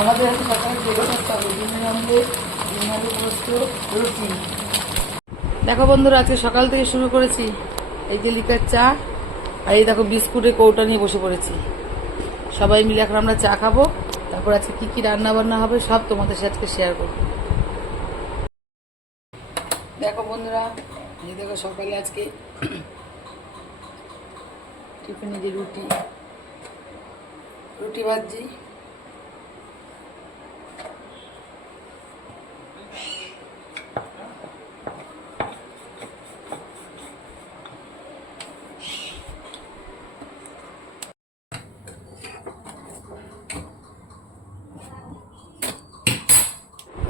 আমাদের এখন সকালে ব্রেকফাস্ট হবে, ডিমের অমলেট, ডিম আলু পোস্ত, রুটি। দেখো বন্ধুরা, আজকে সকাল থেকে শুরু করেছি। এই যে লিকার চা, আর এই দেখো বিস্কুটের কৌটা নিয়ে বসে পড়েছি। সবাই মিলে এখন আমরা চা খাবো, তারপর আজকে কি কি রান্না বান্না হবে সব তোমাদের সাথে আজকে শেয়ার করবো। দেখো বন্ধুরা, এই দেখো সকালে আজকে টিফিনে যে রুটি ভাজি।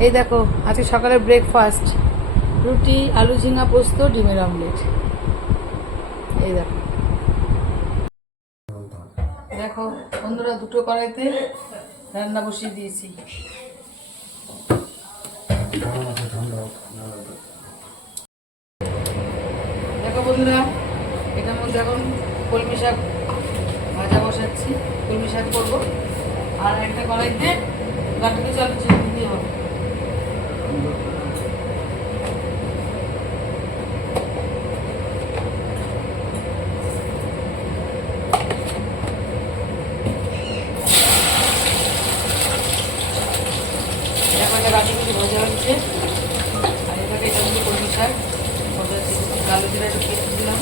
এই দেখো আজকে সকালে ব্রেকফাস্ট, রুটি, আলু ঝিঙা পোস্ত, ডিমের অমলেট। এই দেখো দেখো বন্ধুরা, দুটো কড়াইতে রান্না বসিয়ে দিয়েছি। দেখো বন্ধুরা, এটার মধ্যে এখন কলমি শাক ভাজা বসাচ্ছি, কলমি শাক করবো। আর একটা কড়াইতে গাঁটুকে চালু ছেড়ে দিতে হবে। গাঁটুকুচি ভাজা হচ্ছে, আর এটাকে এটা মধ্যে কলমি শাক কালো জিরা একটু কেটে দিলাম।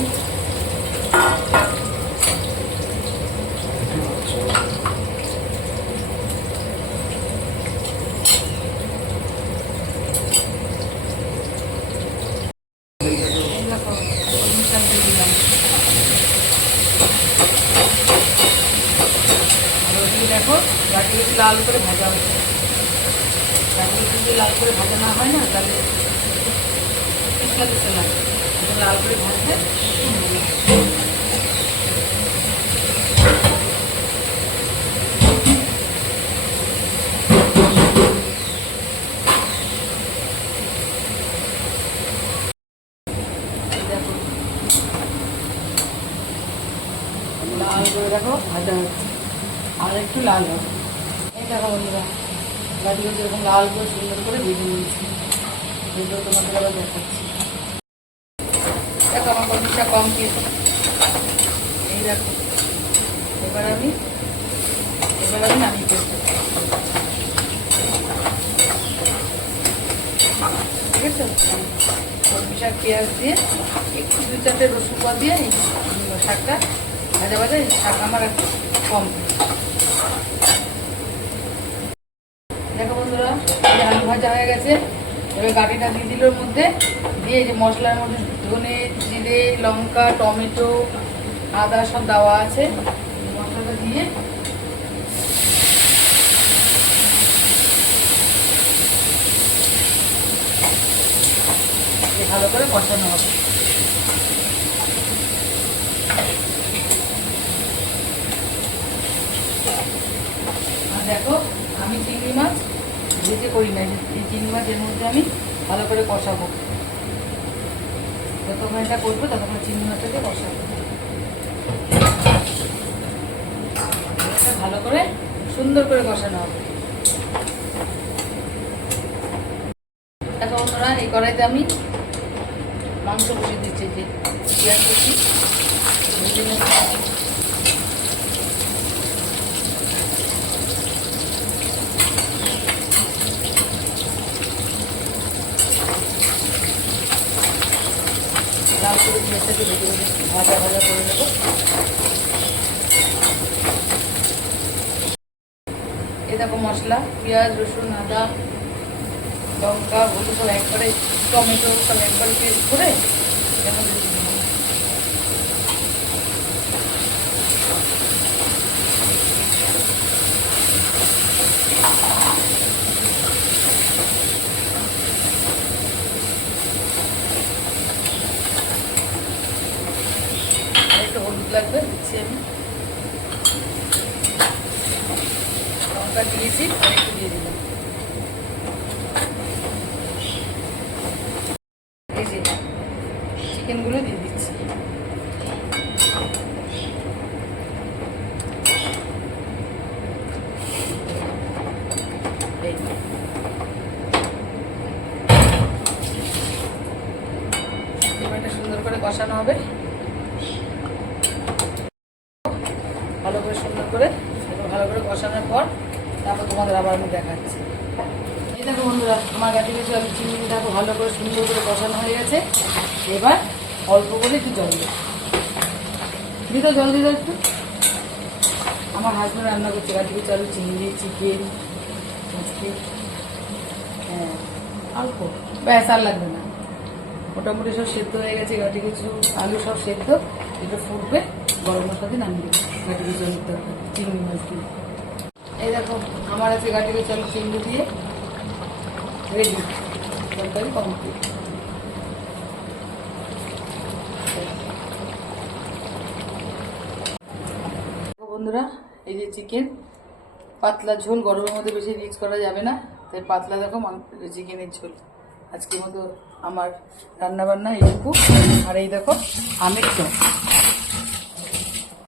দেখো গাঁটুকুচি লাল করে ভাজা হচ্ছে। গাঁটুকুচি যদি লাল করে ভাজা না হয় না, তাহলে পিছলা পিছলা লাগে। লাল করে ভাজতে দেখো লাল করে দেখো ভাজা হচ্ছে, আর একটু লাল হবে। এই দেখো বন্ধুরা, গাঁটুকুচি এরকম লাল করে সুন্দর করে ভেজে নিয়েছি। ভেজে তোমাদের আবার দেখাচ্ছি। দেখো আমার কলমিটা কম খেয়েছি। এই দেখো এবার আমি নামিয়ে ফেলবো। ঠিক আছে, কলমি শাক পেঁয়াজ দিয়ে একটু 2-4টে রসুন পা দিয়ে এই শাকটা ভাজা ভাজা, এই শাক আমার একটু কম। দেখো বন্ধুরা, এই আলু ভাজা হয়ে গেছে। এবার গাঁটিটা দিয়ে দিল ওর মধ্যে, দিয়ে এই যে মশলার মধ্যে ধনে, জিরে, লঙ্কা, টমেটো, আদা সব দেওয়া আছে। মশলাটা দিয়ে ভালো করে কষানো হবে। আর দেখো আমি চিংড়ি মাছ ভেজে করি না, এই চিংড়ি মাছ এর মধ্যে আমি ভালো করে কষাবো। যতক্ষণ এটা করবো ততক্ষণ চিংড়ি মাছটাকে কষাবো। ভালো করে সুন্দর করে কষানো হবে। দেখো বন্ধুরা, এই কড়াইতে আমি মাংস বসিয়ে দিচ্ছি। যে পেঁয়াজ কুচি ভেজে নেব। লাল করে পেঁয়াজটাকে ভেজে ভাজা ভাজা করে নেবো। এই দেখো মশলা, পেঁয়াজ, রসুন, আদা, লঙ্কা, হলুদ সব একবারে, টমেটো সব একবারে পেস্ট করে এর মধ্যে দিয়ে দিলাম। আর একটু হলুদ লাগবে, দিচ্ছি আমি। লঙ্কা দিয়েছি, আর একটু দিয়ে দিলাম। এই যে চিকেনগুলো দিয়ে দিচ্ছি। কষানো হবে, ভালো করে সুন্দর করে ভালো করে কষানোর পর তারপর তোমাদের আবার আমি দেখাচ্ছি। এই দেখো বন্ধুরা, আমার গাটি কিছু আমি চিংড়ি দেখো ভালো করে সুন্দর করে কষানো হয়ে গেছে। এবার অল্প করে একটু জল দিই, দিতে জল দিতে একটু। আমার হাজব্যান্ড রান্না করছে গাটি কিছু আলু চিংড়ি চিকেন আজকে, হ্যাঁ অল্প, ব্যাস আর লাগবে না। মোটামুটি সব সেদ্ধ হয়ে গেছে, গাটি কিছু আলু সব সেদ্ধ, একটু ফুটবে, গরম মশলা দিয়ে নামিয়ে দেবো গাটি কিছু আলুর তরকারি চিংড়ি মাছ দিয়ে। এই দেখো আমার আছে গাটি কিছু আলু চিংড়ি দিয়ে রেডি, তরকারি কমপ্লিট। বন্ধুরা এই যে চিকেন, পাতলা ঝোল, গরমের মধ্যে বেশি রিচ করা যাবে না, তাই পাতলা দেখো চিকেনের ঝোল। আজকের মতো আমার রান্নাবান্না এইটুকু। আর এই দেখো আমের টক।